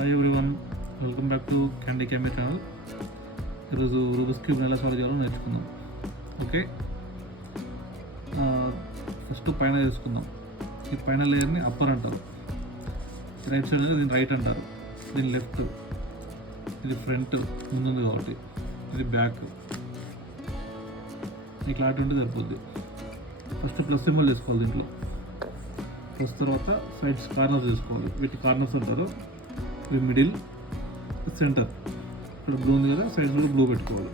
Hi everyone, welcome back to candy camera channel. ఈరోజు Rubik's cube ఎలా solve చేయాలో నేర్చుకుందాం. ఓకే, ఫస్ట్ పైన చేసుకుందాం. ఈ పైన లేయర్ని అప్పర్ అంటారు, రైట్ సైడ్ దీన్ని రైట్ అంటారు, దీని లెఫ్ట్, ఇది ఫ్రంట్ ముందుంది కాబట్టి ఇది బ్యాక్. ఈ క్లారిటీ ఉంటే సరిపోద్ది. ఫస్ట్ ప్లస్ సింబల్ చేసుకోవాలి దీంట్లో. ప్లస్ తర్వాత సైడ్స్ కార్నర్స్ చేసుకోవాలి, వీటి కార్నర్స్ అంటారు. ఇది మిడిల్, సెంటర్. ఇక్కడ బ్లూ ఉంది కదా, సైడ్స్ కూడా బ్లూ పెట్టుకోవాలి.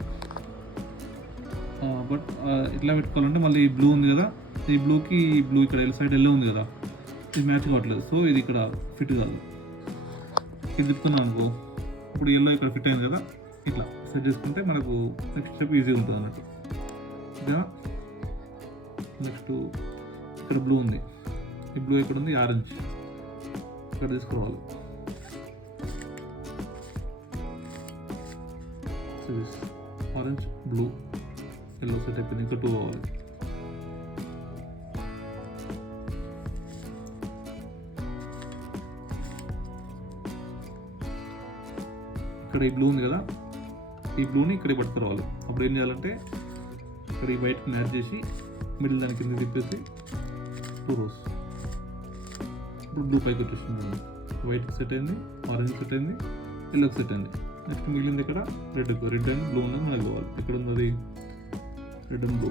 బట్ ఇట్లా పెట్టుకోవాలంటే మళ్ళీ ఈ బ్లూ ఉంది కదా, ఈ బ్లూకి ఈ బ్లూ ఇక్కడ సైడ్ ఎల్లో ఉంది కదా, ఇది మ్యాచ్ కావట్లేదు. సో ఇది ఇక్కడ ఫిట్ కాదు. ఇది తిప్పుకున్నాం అనుకో, ఇప్పుడు ఎల్లో ఇక్కడ ఫిట్ అయింది కదా, ఇట్లా సెట్ చేసుకుంటే మనకు నెక్స్ట్ స్టెప్ ఈజీగా ఉంటుంది అన్నట్టు. ఓకేనా? నెక్స్ట్ ఇక్కడ బ్లూ ఉంది, ఈ బ్లూ ఇక్కడ ఉంది, ఆరెంజ్ ఇక్కడ తీసుకోవాలి. ఆరెంజ్, బ్లూ, ఎల్లో సెట్ అయిపోయింది. ఇంకా 2 అవ్వాలి. ఇక్కడ ఈ బ్లూ ఉంది కదా, ఈ బ్లూని ఇక్కడ పట్టుకురావాలి. అప్పుడు ఏం చేయాలంటే ఇక్కడ ఈ వైట్ని యాడ్ చేసి మిడిల్ దాని కింద తిప్పేసి 2 rows. ఇప్పుడు బ్లూ పైకి వచ్చేస్తుంది. వైట్కి సెట్ అయింది, ఆరెంజ్ సెట్ అయింది, ఎల్లోకి సెట్ అయింది. నెక్స్ట్ మిగిలింది ఇక్కడ రెడ్ అండ్ బ్లూ ఉన్నది మనకు కావాలి. ఇక్కడ ఉంది అది రెడ్ అండ్ బ్లూ,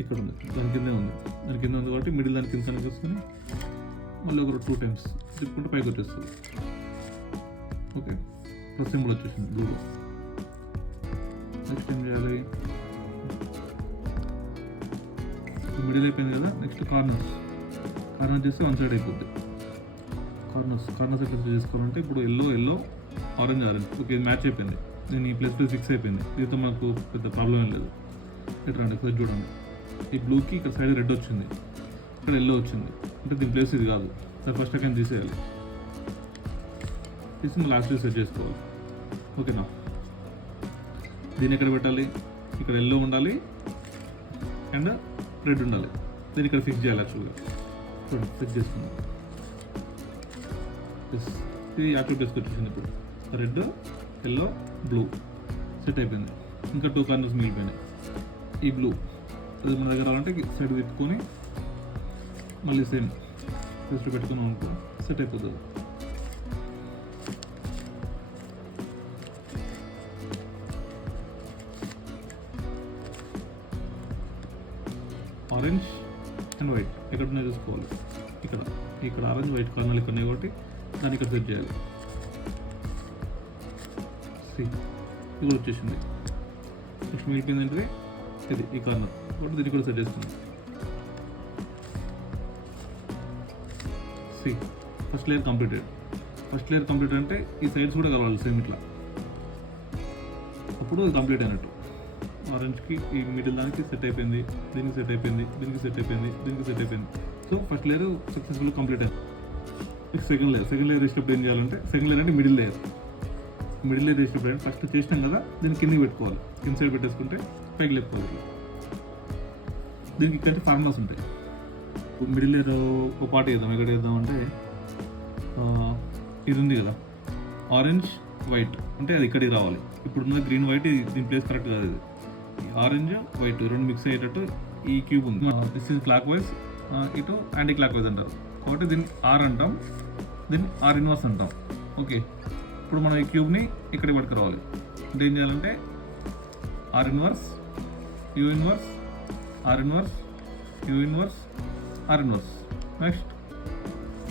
ఇక్కడ ఉంది, దాని కిందే ఉంది. దాని కింద ఉంది కాబట్టి మిడిల్ దాని కింద కనెక్ట్ చేసుకుని మళ్ళీ ఒక 2 times తిప్పుకుంటే పైకి వచ్చేస్తుంది. ఓకే, ప్లస్ సింబల్ వచ్చేసింది బ్లూలో. నెక్స్ట్ ఏం చేయాలి? మిడిల్ అయిపోయింది కదా, నెక్స్ట్ కార్నర్ చేస్తే 1 side అయిపోద్ది. కార్నర్స్ ఎట్లా చేసుకోవాలంటే ఇప్పుడు ఎల్లో, ఆరెంజ్. ఓకే, ఇది మ్యాచ్ అయిపోయింది. దీని ప్లస్ ఫిక్స్ అయిపోయింది. దీంతో మనకు పెద్ద ప్రాబ్లం ఏం లేదు. ఎట్లా అంటే ఒకసారి చూడండి, ఈ బ్లూకి ఇక్కడ సైడ్ రెడ్ వచ్చింది, ఇక్కడ ఎల్లో వచ్చింది, అంటే దీని ప్లేస్ ఇది కాదు. దాని ఫస్ట్ అక్కడ తీసేయాలి. తీసి లాస్ట్ సెట్ చేసుకోవాలి. ఓకేనా? దీన్ని ఎక్కడ పెట్టాలి? ఇక్కడ ఎల్లో ఉండాలి అండ్ రెడ్ ఉండాలి. దీన్ని ఇక్కడ ఫిక్స్ చేయాలి. యాక్చువల్గా చూడండి, ఫిక్స్ చేసుకుందాం. ఇది యాక్టివ్ డెస్క్ వచ్చేసింది. ఇప్పుడు రెడ్, ఎల్లో, బ్లూ సెట్ అయిపోయింది. ఇంకా 2 కార్నర్స్ మిగిలిపోయినాయి. ఈ బ్లూ అది మన దగ్గర రావాలంటే సైడ్ తిప్పుకొని మళ్ళీ సేమ్ జస్ట్ పెట్టుకున్నాం అనుకో, సెట్ అయిపోతుంది. ఆరెంజ్ అండ్ వైట్ ఎక్కడ ఉన్నాయి చూసుకోవాలి. ఇక్కడ ఆరెంజ్ వైట్ కార్నర్లు ఇక్కడ ఉన్నాయి కాబట్టి దాన్ని ఇక్కడ సెట్ చేయాలి. ఇది కూడా వచ్చేసింది. నెక్స్ట్ మిగిలిపోయింది అంటే ఇది ఈ కార్నర్ కాబట్టి దీన్ని కూడా సెట్ చేస్తుంది. ఫస్ట్ లేయర్ కంప్లీటెడ్ అంటే ఈ సైడ్స్ కూడా కలవాలి సేమ్ ఇట్లా. అప్పుడు అది కంప్లీట్ అయినట్టు. ఆరెంజ్కి ఈ మిడిల్ దానికి సెట్ అయిపోయింది, దీనికి సెట్ అయిపోయింది, దీనికి సెట్ అయిపోయింది, దీనికి సెట్ అయిపోయింది. So first layer successful complete అయింది. సెకండ్ లేయర్ చేసినప్పుడు ఏం చేయాలంటే, సెకండ్ లేయర్ అంటే మిడిల్ లేయర్ చేసినప్పుడు అంటే ఫస్ట్ చేసినాం కదా, దీన్ని కిందకి పెట్టుకోవాలి. కింద సైడ్ పెట్టేసుకుంటే పైకి లేపుకోవాలి. దీనికి ఇక్కడ ఫార్ములాస్ ఉంటాయి. మిడిల్ లేయర్ ఒక పార్ట్ వేద్దాం. ఎక్కడ వేద్దాం అంటే ఇది ఉంది కదా, ఆరెంజ్ వైట్ అంటే అది ఇక్కడికి రావాలి. ఇప్పుడున్న గ్రీన్ వైట్ దీని ప్లేస్ కరెక్ట్ కాదు. ఇది ఆరెంజ్ వైట్ రెండు మిక్స్ అయ్యేటట్టు ఈ క్యూబ్ ఉంది. దిస్ ఈజ్ క్లాక్ వైజ్, ఇటు యాంటీ క్లాక్ వైజ్ అంటారు కాబట్టి దీన్ని ఆర్ అంటాం, దీన్ని ఆర్ ఇన్వర్స్ అంటాం. ఓకే, ఇప్పుడు మనం ఈ క్యూబ్ని ఇక్కడికి పట్టుకురావాలి. అంటే ఏం చేయాలంటే R inverse, U inverse, R inverse, U inverse, R inverse. Next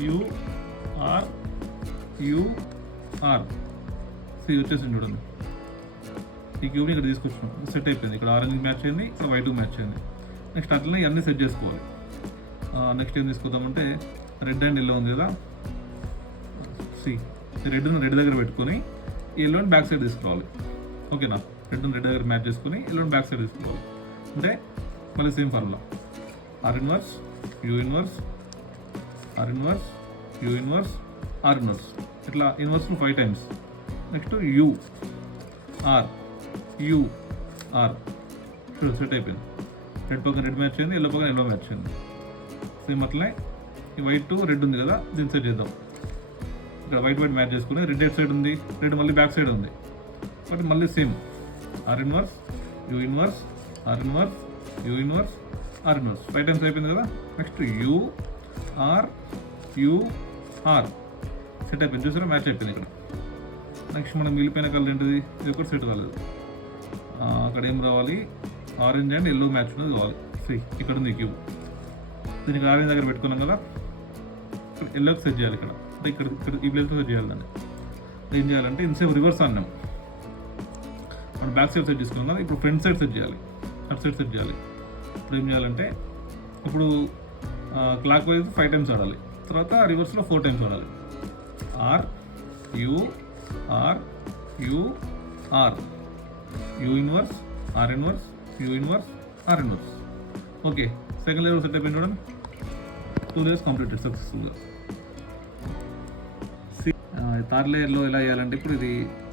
U R, U R. వచ్చేసింది చూడండి. ఈ క్యూబ్ని ఇక్కడ తీసుకొచ్చినాం, సెట్ అయిపోయింది. ఇక్కడ ఆరెంజ్ మ్యాచ్ అయింది, ఇక్కడ వైట్ మ్యాచ్ అయింది. నెక్స్ట్ అట్లనే ఇవన్నీ సెట్ చేసుకోవాలి. నెక్స్ట్ ఏం తీసుకుందామంటే రెడ్ అండ్ ఎల్లో ఉంది కదా, రెడ్ దగ్గర పెట్టుకొని ఎల్లోని బ్యాక్ సైడ్ తీసుకురావాలి. ఓకేనా? రెడ్ దగ్గర మ్యాచ్ చేసుకొని ఎల్లోని బ్యాక్ సైడ్ తీసుకోవాలి. అంటే మళ్ళీ same formula, R inverse, U inverse, R inverse, U inverse, R inverse. ఇట్లా inverse 5 times. Next U R, U R. Set అయిపోయింది. రెడ్ పక్కన రెడ్ మ్యాచ్ అయింది, ఎల్లో పక్కన ఎల్లో మ్యాచ్ అయింది. సేమ్ అట్లనే ఈ వైట్ రెడ్ ఉంది కదా, దీన్ని సెట్ చేద్దాం. ఇక్కడ వైట్ మ్యాచ్ చేసుకుని రెడ్ సైడ్ ఉంది, రెడ్ మళ్ళీ బ్యాక్ సైడ్ ఉంది, బట్ మళ్ళీ same R inverse U inverse R inverse U inverse R inverse 5 times అయిపోయింది కదా. Next U R U R set అయిపోయింది, చూసారా మ్యాచ్ అయిపోయింది ఇక్కడ. నెక్స్ట్ మనం మిగిలిపోయిన కలర్ ఏంటిది, ఇది ఒకటి సెట్ కాలేదు. అక్కడ ఏం రావాలి, ఆరెంజ్ అండ్ ఎల్లో మ్యాచ్ ఉన్నది కావాలి. ఇక్కడ ఉంది క్యూబ్, దీనికి ఆరెంజ్ దగ్గర పెట్టుకున్నాం కదా, ఇక్కడ ఎల్లోకి సెట్ చేయాలి. ఇక్కడ అంటే ఇక్కడ ఇక్కడ ఈ ప్లేస్లో సెట్ చేయాలి. దాన్ని ఏం చేయాలంటే ఇన్సేపు రివర్స్ అన్నాం, మనం బ్యాక్ సైడ్ సెట్ చేసుకున్నాం కదా, ఇప్పుడు ఫ్రంట్ సైడ్ సెట్ చేయాలి, అటు సైడ్ సెట్ చేయాలి. ఇప్పుడు ఏం చేయాలంటే ఇప్పుడు క్లాక్ వైజ్ 5 టైమ్స్ ఆడాలి, తర్వాత రివర్స్లో 4 టైమ్స్ ఆడాలి. R U R U R U inverse R inverse U inverse R inverse. Okay, second level set అయిపోయింది చూడండి. 2 layers కంప్లీటెడ్ సక్సెస్ఫుల్గా. థర్డ్ లేయర్లో ఎలా చేయాలంటే ఇప్పుడు ఇది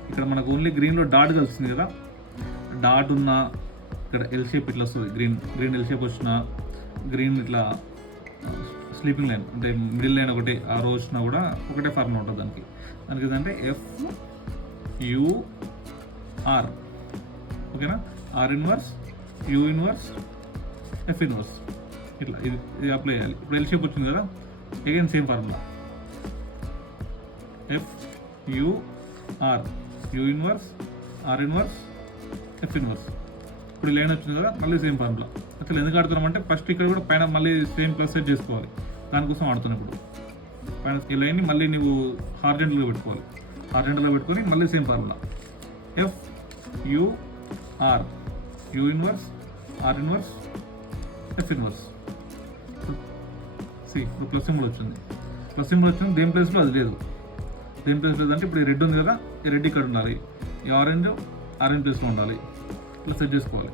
ఇక్కడ మనకు ఓన్లీ గ్రీన్లో డాట్ వస్తుంది కదా, డాట్ ఉన్న ఇక్కడ ఎల్ షేప్ ఇట్లా వస్తుంది, గ్రీన్ ఎల్ షేప్ వచ్చిన గ్రీన్ ఇట్లా స్లీపింగ్ లైన్ అంటే మిడిల్ లైన్ ఒకటి ఆ రోజు వచ్చినా కూడా ఒకటే ఫార్ములా ఉంటుంది దానికి ఏంటంటే ఎఫ్ యూ ఆర్. ఓకేనా, R inverse U inverse F inverse ఇట్లా ఇది అప్లై చేయాలి. ఇప్పుడు ఎల్ షేప్ వచ్చింది కదా, again same formula F U R U inverse R inverse F inverse. ఇప్పుడు ఈ లైన్ వచ్చింది కదా, మళ్ళీ సేమ్ ఫార్ములా. అసలు ఎందుకు ఆడుతున్నామంటే ఫస్ట్ ఇక్కడ కూడా పైన మళ్ళీ సేమ్ ప్లస్ సెట్ చేసుకోవాలి, దానికోసం ఆడుతున్నాం. ఇప్పుడు పైన ఈ లైన్ని మళ్ళీ నువ్వు హార్జెంటల్గా పెట్టుకోవాలి, హార్జెంటల్గా పెట్టుకొని మళ్ళీ same formula F U R U inverse R inverse F inverse. ఇప్పుడు ప్లస్ సింబల్ వచ్చింది, దేని ప్లేస్లో అది లేదు. దేని ప్లేస్ లేదంటే ఇప్పుడు ఈ రెడ్ ఉంది కదా, ఈ రెడ్ ఇక్కడ ఉండాలి, ఈ ఆరెంజ్ ప్లేస్లో ఉండాలి. ఇట్లా సెట్ చేసుకోవాలి.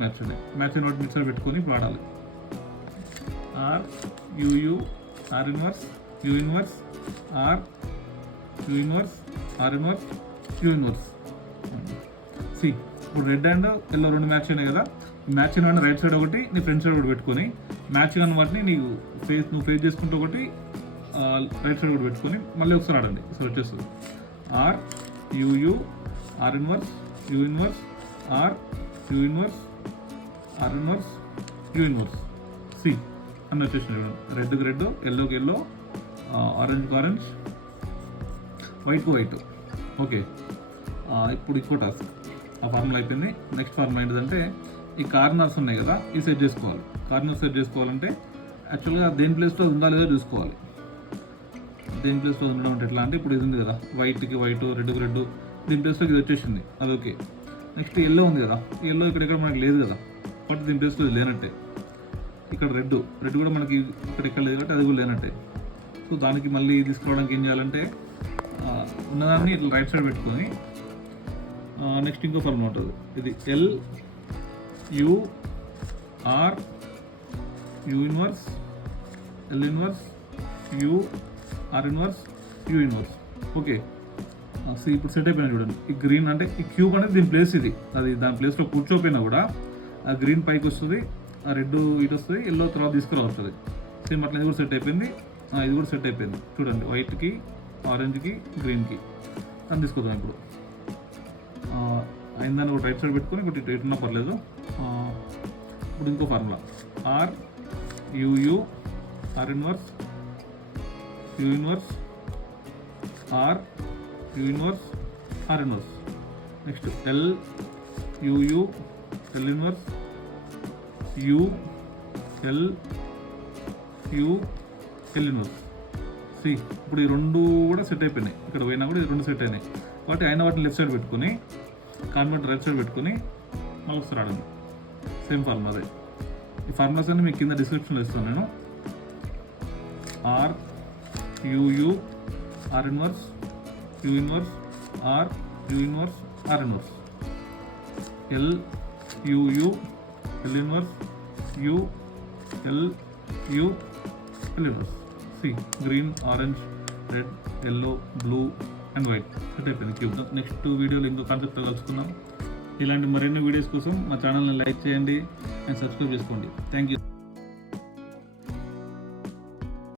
మ్యాచ్ నోట్ మిక్సర్ పెట్టుకొని ఇప్పుడు ఆడాలి. R U R inverse U inverse R U inverse R inverse U inverse. ఇప్పుడు రెడ్ అండ్ ఎల్లో 2 మ్యాచ్ అయినాయి కదా, మ్యాచ్ అయిన రైట్ సైడ్ ఒకటి నీ ఫ్రంట్ సైడ్ ఒకటి పెట్టుకొని మ్యాచ్ కాని వాటిని నీకు నువ్వు ఫేస్ చేసుకుంటూ ఒకటి రైట్ సైడ్ ఒకటి పెట్టుకొని మళ్ళీ ఒకసారి ఆడండి. సో వచ్చేస్తుంది R U R inverse U inverse R U inverse R inverse U inverse అని వచ్చేసినాయి. రెడ్కి రెడ్, ఎల్లోకి ఎల్లో, ఆరెంజ్కి ఆరెంజ్, వైట్కి వైట్. ఓకే, ఇప్పుడు ఇంకో టాస్క్. ఆ ఫార్ములా అయిపోయింది. నెక్స్ట్ ఫార్ములా ఏంటంటే ఈ కార్నర్స్ ఉన్నాయి కదా, ఈ సెట్ చేసుకోవాలి. కార్నర్స్ సెట్ చేసుకోవాలంటే యాక్చువల్గా దేని ప్లేస్లో ఉందా లేదో చూసుకోవాలి. దేని ప్లేస్లో ఉండడం అంటే ఎట్లా అంటే ఇప్పుడు ఇది ఉంది కదా, వైట్కి వైట్, రెడ్కి రెడ్, దీని ప్లేస్లోకి ఇది వచ్చేసింది, అది ఓకే. నెక్స్ట్ ఎల్లో ఉంది కదా, ఎల్లో ఇక్కడ మనకి లేదు కదా, బట్ దీని ప్లేస్లో ఇది లేనట్టే. ఇక్కడ రెడ్ కూడా మనకి ఇక్కడ లేదు కాబట్టి అది కూడా లేనట్టే. సో దానికి మళ్ళీ తీసుకురావడానికి ఏం చేయాలంటే ఉన్నదాన్ని ఇట్లా రైట్ సైడ్ పెట్టుకొని నెక్స్ట్ ఇంకో ఫార్ములా ఉంటుంది. ఇది L U R U inverse L inverse U R inverse U inverse. Okay, ఇప్పుడు సెట్ అయిపోయినా చూడండి. ఈ గ్రీన్ అంటే ఈ క్యూబ్ అనేది దీని ప్లేస్, ఇది అది దాని ప్లేస్లో కూర్చోపోయినా కూడా ఆ గ్రీన్ పైకి వస్తుంది, ఆ రెడ్ ఇటు వస్తుంది, ఎల్లో తర్వాత తీసుకురావస్తుంది. సేమ్ అట్లా ఇది కూడా సెట్ అయిపోయింది, ఇది కూడా సెట్ అయిపోయింది చూడండి. వైట్కి ఆరెంజ్కి గ్రీన్కి అని తీసుకుందాం. ఇప్పుడు అయిందాన్ని ఒకటి రైట్ సైడ్ పెట్టుకొని ఒకటి ఇటు ఉన్నా పర్లేదు. ఇప్పుడు ఇంకో formula R U R inverse U inverse R U inverse R inverse. Next L U L inverse U L inverse. ఇప్పుడు ఈ 2 కూడా సెట్ అయిపోయినాయి. ఇక్కడ పోయినా కూడా ఈ 2 సెట్ అయినాయి కాబట్టి అయిన వాటిని లెఫ్ట్ సైడ్ పెట్టుకొని కాన్వర్ట్ రైట్ సైడ్ పెట్టుకొని ఒకసారి ఆడండి. సేమ్ ఫార్ములా అదే. ఈ ఫార్ములాస్ అన్ని మీకు కింద డిస్క్రిప్షన్లో ఇస్తాను నేను. R U R inverse U inverse R U inverse R inverse. L U L inverse U L inverse. Green, orange, red, yellow, blue and white set అయిపోయింది క్యూబ్. నెక్స్ట్ వీడియోలో ఇంకో కాన్సెప్ట్తో కలుసుకుందాం. ఇలాంటి మరిన్ని వీడియోస్ కోసం మా ఛానల్ని లైక్ చేయండి అండ్ సబ్స్క్రైబ్ చేసుకోండి. Thank you.